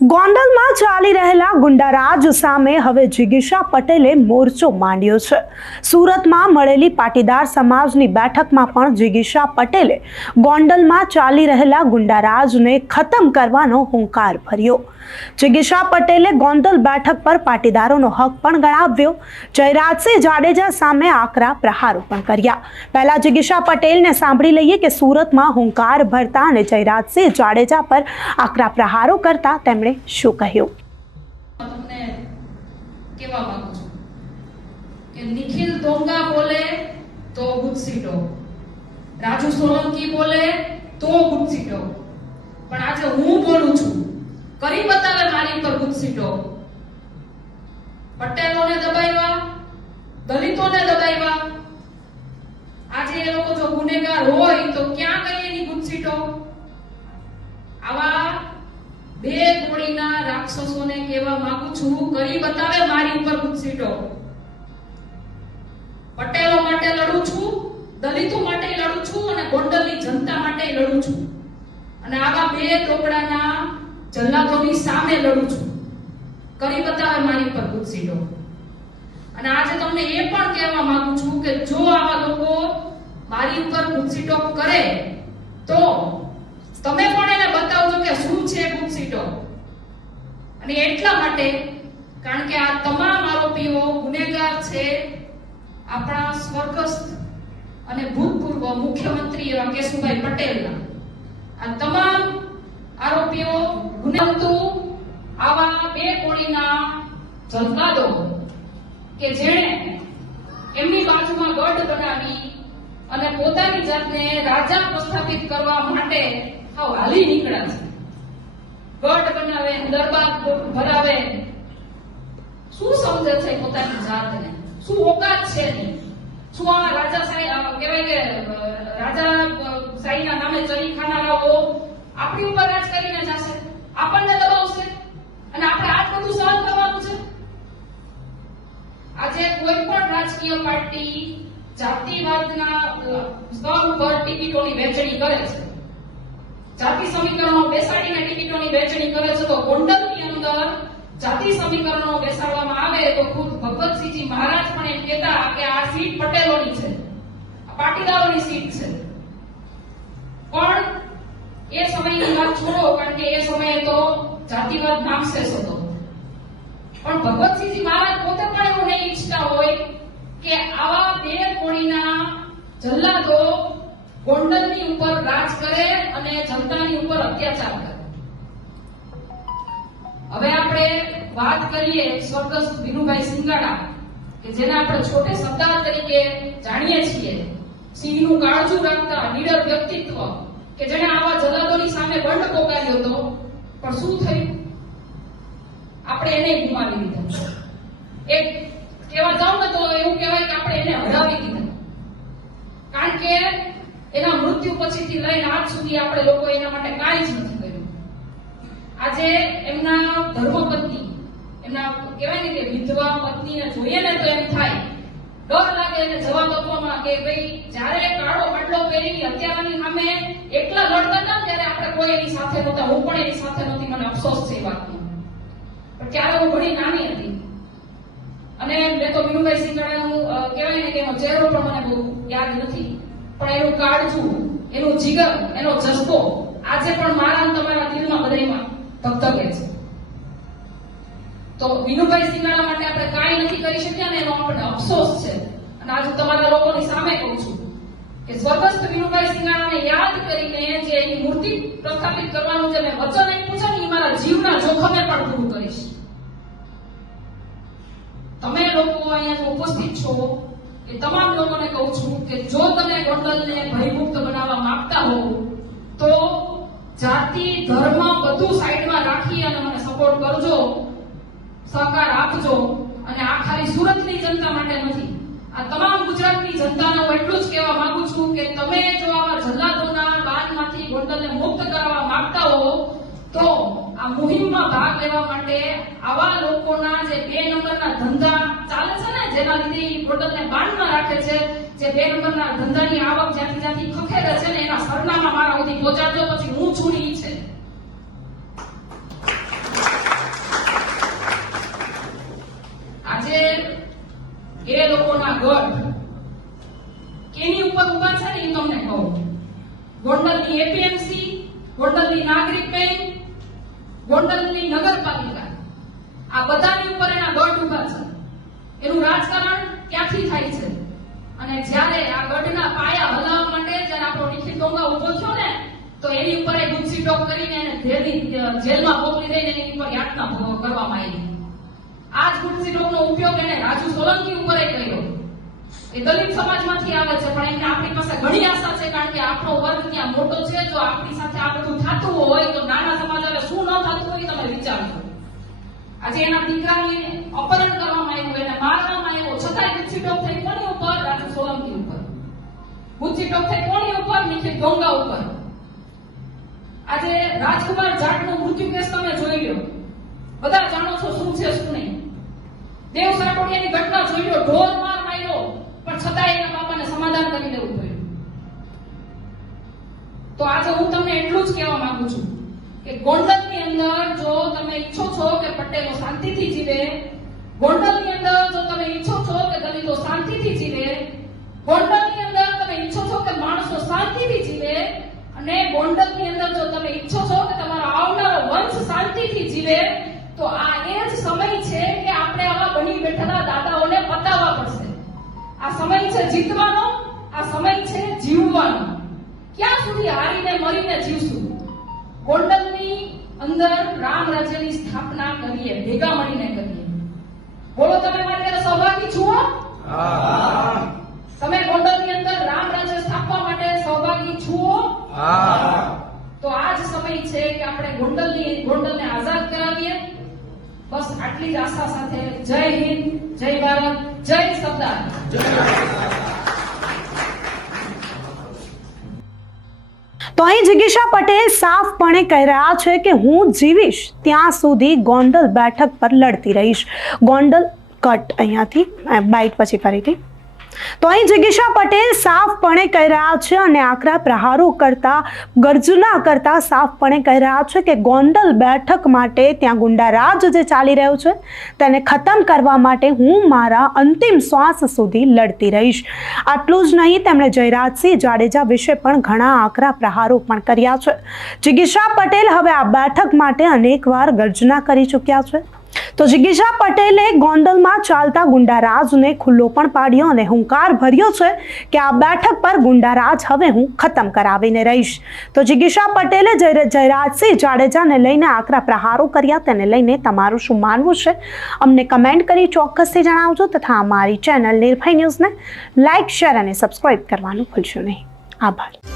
ગોંડલમાં ચાલી રહેલા ગુંડારાજ સામે હવે જિગીશા પટેલે મોરચો માંડ્યો છે। સુરતમાં મળેલી પાટીદાર સમાજની બેઠકમાં પણ જિગીશા પટેલે ગોંડલમાં ચાલી રહેલા ગુંડારાજને ખતમ કરવાનો હુંકાર ભર્યો। જિગીશા પટેલે ગોંડલ બેઠક પર પાટીદારોનો હક પણ ગણાવ્યો। જયરાજસિંહ જાડેજા સામે આકરા પ્રહારો પણ કર્યા। પહેલા જિગીશા પટેલને સાંભળી લઈએ કે સુરતમાં હુંકાર ભરતા અને જયરાજસિંહ જાડેજા પર આકરા પ્રહારો કરતા તેમણે શું કહ્યું। निखिल दोंगा बोले तो गुस्सीटो, राजू सोलंकी बोले तो गुस्सीटो, पण आज हूँ बोलू छू करी बतावे मारी पर गुस्सीटो। पटेलों ने दबाव्या, दलितों ने दबाव्या, आज ये लोग जो गुनेगार होय तो क्या कहिए नी गुस्सीटो। आवा बे गोळीना राक्षसोने केवा मागू छू करी बतावे मारी पर गुस्सीटो। पटेलो माटे लड़ू छू, दलितो माटे लड़ू छू અને ગોંડલની જનતા માટે લડું છું અને આવા બે ટોપડાના જલ્લાદોની સામે લડું છું કરી બતાવે મારી પર ગુસ્સીટો। અને આજે તમને એ પણ કહેવા માંગુ છું કે જો આવા લોકો મારી ઉપર ગુસ્સીટો કરે તો તમે પણ એને બતાવજો કે શું છે ગુસ્સીટો। અને એટલા માટે કારણ કે આ તમામ આરોપીઓ ગુનેગાર છે આપણા સ્વર્ગસ્થ અને ભૂતપૂર્વ મુખ્યમંત્રી એવા કેશુભાઈ પટેલના। આ તમામ આરોપીઓ ગુનેગારો આવા બે કોણીના જલગાદો કે જેણે એમની બાજુમાં ગઢ બનાવી અને પોતાની જાતને રાજા પ્રસ્થાપિત કરવા માટે હાલી નીકળ્યા છે। ગઢ બનાવે, દરબાર ભરાવે, શું સમજે છે પોતાની જાતને, શું ઓકાત છે નહીં, શું આ રાજાશાહી કહેવાય કે રાજાશાહીના નામે ચરી ખાનારાઓ આપણી ઉપર રાજ કરીને જશે, આપણને દબાવશે અને આપણે આ બધું સહન કરવાનું છે। આજે કોઈ પણ રાજકીય પાર્ટી જાતિવાદના સ્તર ઉપર ટિકિટોની વહેંચણી કરે છે, જાતિ સમીકરણો બેસાડીને ટિકિટોની વહેંચણી કરે છે। તો ગોંડલની અંદર જાતિ સમીકરણો બેસાડવામાં આવે તો ખુદ ભગવતસિંહજી મહારાજ પણ એમ કહેતા કે આ સીટ પટેલોની છે, આ પાટીદારોની સીટ છે। પણ એ સમયની વાત છોડો કારણ કે એ સમયે તો જાતિવાદ નામશેષ હતો। પણ ભગવતસિંહજી મહારાજ પોતે પણ એવું નહીં ઈચ્છતા હોય કે આવા બે કોણીના જલ્લાદો ગોંડલની ઉપર રાજ કરે અને જનતાની ઉપર અત્યાચાર કરે। હવે આપણે વાત કરીએ સ્વર્ગસ્થ વિનુભાઈ સિંગાડા કે જેને આપણે છોટે સરદાર તરીકે જાણીએ છીએ, સિંહનું કાળજું રાખતા નીડર વ્યક્તિત્વ કે જેને આવા જલ્લાદોની સામે બંધ પોકાર્યો હતો, પણ શું થયું? આપણે એને ગુમાવી દીધા। એક કહેવા જાવ ને તો એવું કહેવાય કે આપણે એને હરાવી દીધા, કારણ કે એના મૃત્યુ પછીથી લઈને આજ સુધી આપણે લોકો એના માટે કાંઈ જ નથી કર્યું। આજે એમના ધર્મપત્ની, એમના કહેવાય ને કે વિધવા પત્નીને જોઈએ ને તો એમ થાય ડર લાગે એને જવાબ આપવામાં કે ભાઈ જ્યારે કાળો માટલો પહેરીને હત્યારાની સામે એકલા લડતા હતા ત્યારે આપણે કોઈ એની સાથે નહોતા, હું પણ એની સાથે નહોતી, મને અફસોસ છે એ વાતનો। પણ ત્યારે હું ઘણી નાની હતી અને મેં તો વિનુભાઈ સિંગાડાનું કહેવાય ને કે એનો ચહેરો પણ મને બહુ યાદ નથી, પણ એનું કાળજું, એનું જીગર, એનો જજ્બો આજે પણ મારા અને તમારા દિલમાં બધાયમાં ધગધગે છે। તો વિનુભાઈ સિંગાડા માટે આપણે કાંઈ નથી કરી શક્યા અને એનો આપણને અફસોસ છે। અને આજે તમારા લોકોની સામે કહું છું કે સ્વર્ગસ્થ વિનુભાઈ સિંગાડાને યાદ કરીને જે એની મૂર્તિ પ્રસ્થાપિત કરવાનું જે મેં વચન આપ્યું છે ને એ મારા જીવના જોખમે પણ પૂરું કરીશ। તમે લોકો અહીંયા ઉપસ્થિત છો એ તમામ લોકોને કહું છું કે જો તમે ગોંડલને ભયમુક્ત બનાવવા માંગતા હો તો જાતિ, ધર્મ બધું સાઈડમાં રાખી અને મને સપોર્ટ કરજો, સહકાર આપજો। અને આ ખાલી સુરતની જનતા માટે નથી, આ તમામ ગુજરાતની જનતાને હું એટલું જ કહેવા માંગુ છું કે તમે જો આવા જલ્લાદોના બાનમાંથી ગોંડલને મુક્ત કરવા માંગતા હો તો આ મુહિમમાં ભાગ લેવા માટે આવા લોકોના જે 2 નંબરના ધંધા ચાલે છે ને, જેના લીધે ગોંડલને બાનમાં રાખે છે, જે 2 નંબરના ધંધાની આવક જ્યાંથી ખખેરે છે ને એના સરનામા મારા સુધી પહોંચાડજો, પછી હું છું ઈ છે। આ ગઢ કેની ઉપર ઊભા છે ને એ તમને કહું. ગોંડલની એપીએમસી, ગોંડલની નાગરિક બેંક, ગોંડલની નગરપાલિકા, આ બધાની ઉપર એના ગઢ ઊભા છે. એનું રાજકારણ ક્યાંથી થાય છે? અને જ્યારે આ ગઢના પાયા હલાવવા માટે જ્યારે આપણો નિખિલ ડોંગા ઉભો થયો ને, તો એની ઉપર એ ગુસ્સી ટોક કરીને એને જેલમાં મોકલી દઈને એની ઉપર યાતના કરવામાં આવી. આ જ ગુસ્સી ટોકનો ઉપયોગ એને રાજુ સોલંકી ઉપર કર્યો. એ દલિત સમાજમાંથી આવે છે, પણ એમને આપણી પાસે ઘણી આશા છે, કારણ કે આપણો વર્ગ ત્યાં મોટો છે. જો આપણી સાથે આ બધું થતું હોય તો નાના સમાજ હવે શું ન થતું હોય તમે વિચારજો. આજે એના દીકરાને અપહરણ કરવામાં આવ્યું, એને મારવામાં આવ્યો, છતાંય ગુસ્સી ટોક થઈ કોની ઉપર? રાજુ સોલંકી ઉપર. ગુસ્સી ટોક થઈ કોની ઉપર? નિખિલ ડોંગા ઉપર. આજે રાજકુમાર જાટનો મૃત્યુ કેસ તમે જોઈ લો, બધા જાણો છો શું છે શું નહીં. દેવ સાટોડિયાની ઘટના જોઈ લો, ઢોર માર માર્યો, પણ છતાંય એના બાપાને સમાધાન કરી દેવું પડ્યું. તો આજે હું તમને એટલું જ કહેવા માંગુ છું કે ગોંડલની અંદર જો તમે ઈચ્છો છો કે પટેલો શાંતિથી જીવે, ગોંડલની અંદર જો તમે ઈચ્છો છો કે દલિતો શાંતિથી જીવે, ગોંડલની અંદર તમે ઈચ્છો છો કે માણસો શાંતિથી જીવે, અને ગોંડલની અંદર જો તમે ઈચ્છો છો કે તમારો આવનારો વંશ શાંતિથી જીવે, તો આ એ જ સમય છે કે આપણે આવા બની બેઠેલા દાદાઓને પતાવવા પડશે. આ સમય છે જીતવાનો, આ સમય છે જીવવાનો. ક્યાં સુધી હારીને મરીને જીવશું? ગોંડલની અંદર રામ રાજ્યની સ્થાપના કરીએ, ભેગા મળીને કરીએ. બોલો, તમે મારી સાથે સહભાગી છો? તમે ગોંડલની અંદર રામ રાજ્ય સ્થાપવા માટે સહભાગી છો? તો આ જ સમય છે કે આપણે ગોંડલને આઝાદ કરાવીએ. બસ આટલી જ આશા સાથે જય હિન્દ, જય ભારત, જય સરદાર. તો અહીં જિગીશા પટેલ સાફપણે કહી રહ્યા છે કે હું જીવીશ ત્યાં સુધી ગોંડલ બેઠક પર લડતી રહીશ. ગોંડલ કટ અહીંયાથી બાઇટ પછી ફરીથી. તો અહીં જિગીશા પટેલ સાફપણે કહી રહ્યા છે અને આકરા પ્રહારો કરતા, ગર્જના કરતા સાફપણે કહી રહ્યા છે કે ગોંડલ બેઠક માટે ત્યાં ગુંડારાજ જે ચાલી રહ્યું છે તેને ખતમ કરવા માટે હું મારા અંતિમ શ્વાસ સુધી લડતી રહીશ. આટલું જ નહીં, તેમણે જયરાજસિંહ જાડેજા વિશે પણ ઘણા આકરા પ્રહારો પણ કર્યા છે. જિગીશા પટેલ હવે આ બેઠક માટે અનેકવાર ગર્જના કરી ચૂક્યા છે. તો જિગીશા પટેલે ગોંડલમાં ચાલતા ગુંડારાજને ખુલ્લો પણ પાડ્યો અને હુંકાર ભર્યો છે કે આ બેઠક પર ગુંડારાજ હવે હું ખતમ કરાવીને રહીશ. તો જિગીશા પટેલે જયરાજસિંહ જાડેજાને લઈને આકરા પ્રહારો કર્યા, તેને લઈને તમારું શું માનવું છે અમને કમેન્ટ કરી ચોક્કસથી જણાવજો. તથા અમારી ચેનલ નિર્ભય ન્યૂઝને લાઇક, શેર અને સબસ્ક્રાઇબ કરવાનું ભૂલશો નહીં. આભાર.